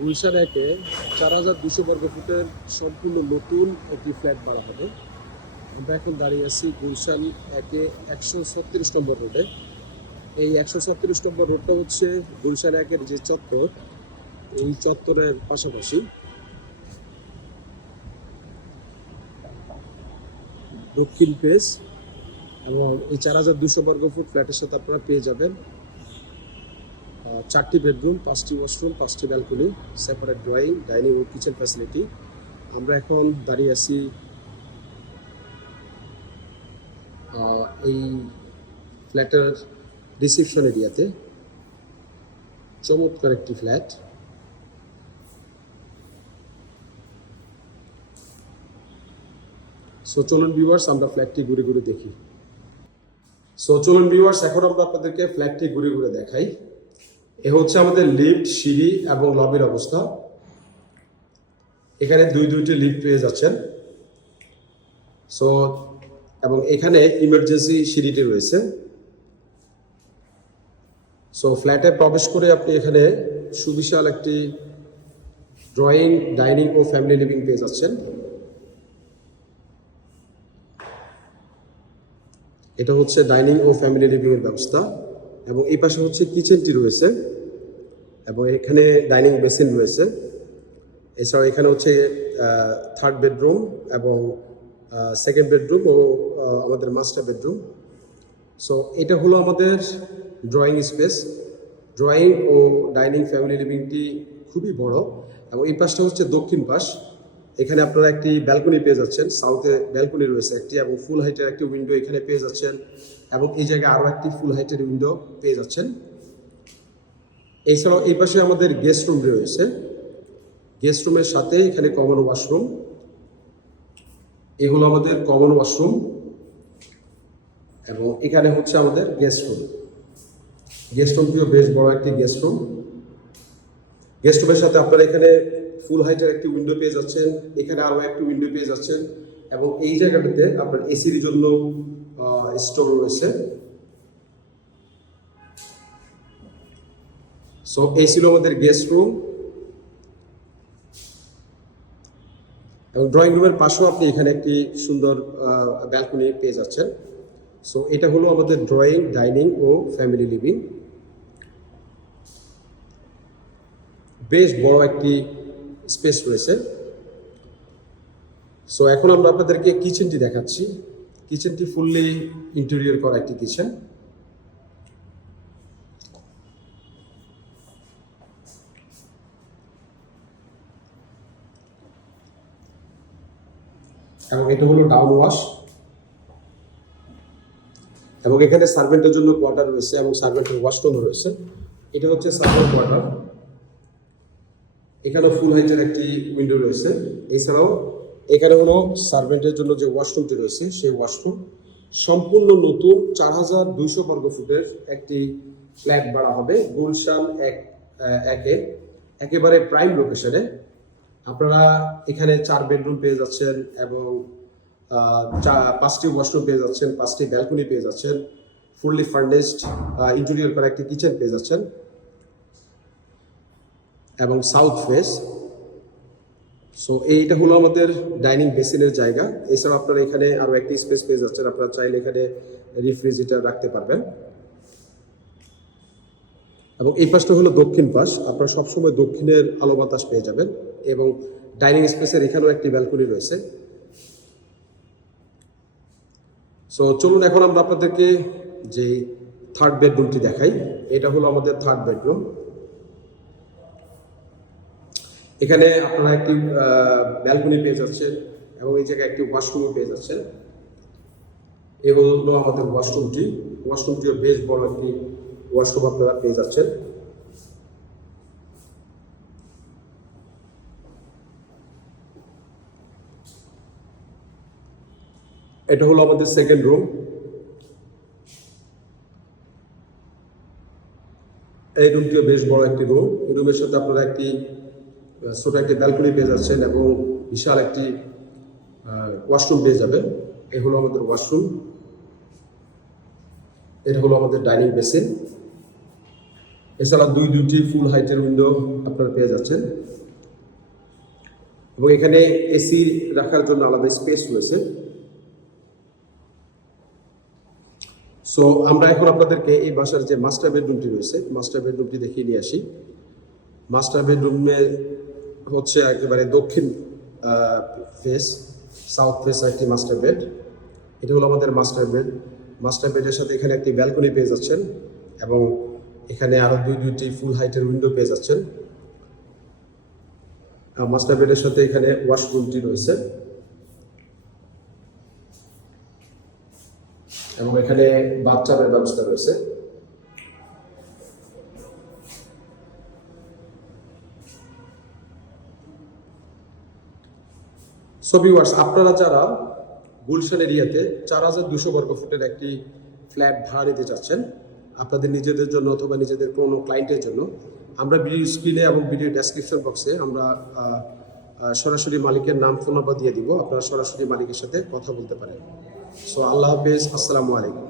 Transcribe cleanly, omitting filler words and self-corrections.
গুলশান একে 4200 বর্গ ফুটের সম্পূর্ণ নতুন একটি ফ্ল্যাট বাড়া হবে। আমরা এখন দাঁড়িয়ে আছি গুলশান একে 136 নম্বর রোডে। এই 136 নম্বর রোডটা হচ্ছে গুলশান একের যে চত্বর, এই চত্বরের পাশাপাশি দক্ষিণ পেজ, এবং এই 4200 বর্গ ফুট ফ্ল্যাটের সাথে আপনারা পেয়ে যাবেন 4টি বেডরুম, 5টি ওয়াশরুম, 5টি ব্যালকনি, সেপারেট ড্রয়িং, ডাইনিং ও কিচেন ফ্যাসিলিটি। আমরা এখন দাঁড়িয়ে আছি এই ফ্ল্যাটের রিসেপশন এরিয়াতে। চমৎকার একটি ফ্ল্যাট। সো চলুন ভিউয়ার্স, আমরা ফ্ল্যাটটি ঘুরে ঘুরে দেখি। এখন আমরা আপনাদেরকে ফ্ল্যাটটি ঘুরে ঘুরে দেখাই। এ হচ্ছে আমাদের লিফট, সিঁড়ি এবং লবির অবস্থা। এখানে দুইটি লিফট পেয়ে যাচ্ছেন। সো এবং এখানে ইমার্জেন্সি সিঁড়িটি রয়েছে। সো ফ্ল্যাটে প্রবেশ করে আপনি এখানে সুবিশাল একটি ড্রয়িং, ডাইনিং ও ফ্যামিলি লিভিং পেয়ে যাচ্ছেন। এটা হচ্ছে ডাইনিং ও ফ্যামিলি লিভিং এর ব্যবস্থা, এবং এই পাশে হচ্ছে কিচেনটি রয়েছে, এবং এখানে ডাইনিং বেসিন রয়েছে। এছাড়াও এখানে হচ্ছে থার্ড বেডরুম এবং সেকেন্ড বেডরুম ও আমাদের মাস্টার বেডরুম। সো এটা হলো আমাদের ড্রয়িং স্পেস। ড্রয়িং ও ডাইনিং ফ্যামিলি লিভিংটি খুবই বড়, এবং এই পাশটা হচ্ছে দক্ষিণ পাশ। এখানে আপনারা একটি ব্যালকনি পেয়ে যাচ্ছেন, সাউথে ব্যালকনি রয়েছে একটি, এবং ফুল হাইটের একটি উইন্ডো এখানে পেয়ে যাচ্ছেন, এবং এই জায়গায় আরও একটি ফুল হাইটের উইন্ডো পেয়ে যাচ্ছেন। এছাড়াও এই পাশে আমাদের গেস্ট রুম রয়েছে। গেস্ট রুমের সাথে এখানে কমন ওয়াশরুম। এই হলো আমাদের কমন ওয়াশরুম, এবং এখানে হচ্ছে আমাদের গেস্ট রুম। গেস্ট রুমটিও বেশ বড় একটি গেস্ট রুম। গেস্ট রুমের সাথে আপনারা এখানে ফুল হাইটের একটি উইন্ডো পেয়ে যাচ্ছেন, এখানে আরও একটি উইন্ডো পেয়ে যাচ্ছেন, এবং এই জায়গাটাতে আপনার এসির জন্য স্টোর রয়েছে। সো এই ছিল আমাদের গেস্ট রুম, এবং ড্রয়িং রুমের পাশেও আপনি এখানে একটি সুন্দর ব্যালকনি পেয়ে যাচ্ছেন। সো এটা হলো আমাদের ড্রয়িং, ডাইনিং ও ফ্যামিলি লিভিং। বেশ বড় একটি স্পেস রয়েছে। সো এখন আমরা আপনাদেরকে কিচেনটি দেখাচ্ছি। কিচেনটি ফুললি ইন্টেরিয়র করা একটি কিচেন। এবং এটা হলো ডাউন ওয়াশ, এবং এখানে সার্ভেন্টের জন্য কোয়ার্টার রয়েছে, এবং সার্ভেন্টের ওয়াশরুম রয়েছে। এটা হচ্ছে সার্ভেন্ট কোয়ার্টার। এখানে ফুল হাইটের একটি উইন্ডো রয়েছে। এছাড়াও এখানে হলো সার্ভেন্টের জন্য যে ওয়াশরুমটি রয়েছে, সেই ওয়াশরুম। সম্পূর্ণ নতুন 4200 বর্গ ফুটের একটি ফ্ল্যাট বাড়া হবে গুলশান একে, একেবারে প্রাইম লোকেশনে। আপনারা এখানে 4 বেডরুম পেয়ে যাচ্ছেন, এবং 5টি ওয়াশরুম পেয়ে যাচ্ছেন, 5টি ব্যালকনি পেয়ে যাচ্ছেন, ফুললি ফার্নিশড ইন্টেরিয়র করা একটি কিচেন পেয়ে যাচ্ছেন, এবং সাউথ ফেস। সো এইটা হলো আমাদের ডাইনিং বেসিনের জায়গা। এছাড়াও আপনারা এখানে আরও একটি স্পেস পেয়ে যাচ্ছেন, আপনারা চাইলে এখানে রেফ্রিজারেটর রাখতে পারবেন। এবং এই পাশটা হলো দক্ষিণ পাশ, আপনারা সবসময় দক্ষিণের আলো বাতাস পেয়ে যাবেন, এবং ডাইনিং স্পেসের এখানেও একটি ব্যালকনি রয়েছে। সো চলুন এখন আমরা আপনাদেরকে যে থার্ড বেডরুমটি দেখাই। এটা হলো আমাদের থার্ড বেডরুম। এখানে আপনারা একটি ব্যালকনি পেয়ে যাচ্ছেন, এবং এই জায়গায় একটি ওয়াশরুমও পেয়ে যাচ্ছেন। এ হলো আমাদের ওয়াশরুমটি। ওয়াশরুমটিও বেশ বড় একটি ওয়াশরুম আপনারা পেয়ে যাচ্ছেন। এটা হলো আমাদের সেকেন্ড রুম। এই রুমটিও বেশ বড় একটি রুম। এই রুমের সাথে আপনারা একটি ছোট একটি ব্যালকনি পেয়ে যাচ্ছেন, এবং বিশাল একটি ওয়াশরুম পেয়ে যাবেন। এই হলো আমাদের ওয়াশরুম। এটা হলো আমাদের ডাইনিং বেসিন। এছাড়া দুইটি ফুল হাইটের উইন্ডো আপনারা পেয়ে যাচ্ছেন এবং এখানে এসি রাখার জন্য আলাদা স্পেস রয়েছে। সো আমরা এখন আপনাদেরকে এই বাসার যে মাস্টার বেডরুমটি রয়েছে মাস্টার বেডরুমটি দেখিয়ে নিয়ে আসি। মাস্টার বেডরুমে হচ্ছে একেবারে দক্ষিণ ফেস, সাউথ ফেস একটি মাস্টার বেড। এটা হলো আমাদের মাস্টার বেড। মাস্টার বেডের সাথে এখানে একটি ব্যালকনি পেয়ে যাচ্ছেন এবং এখানে আরো দুইটি ফুল হাইটের উইন্ডো পেয়ে যাচ্ছেন। মাস্টার বেডের সাথে এখানে ওয়াশরুমটি রয়েছে এবং এখানে বাথটাবের ব্যবস্থা রয়েছে। সো ভিউয়ার্স, আপনারা যারা গুলশান এরিয়াতে 4200 বর্গ ফুটের একটি ফ্ল্যাট ভাড়া নিতে চাচ্ছেন আপনাদের নিজেদের জন্য অথবা নিজেদের কোনো ক্লায়েন্টের জন্য, আমরা ভিডিও স্ক্রিনে এবং ভিডিও ডেসক্রিপশন বক্সে আমরা সরাসরি মালিকের নাম ফোন নাম্বার দিয়ে দিব। আপনারা সরাসরি মালিকের সাথে কথা বলতে পারেন। সো আল্লাহ হাফেজ, আসসালামু আলাইকুম।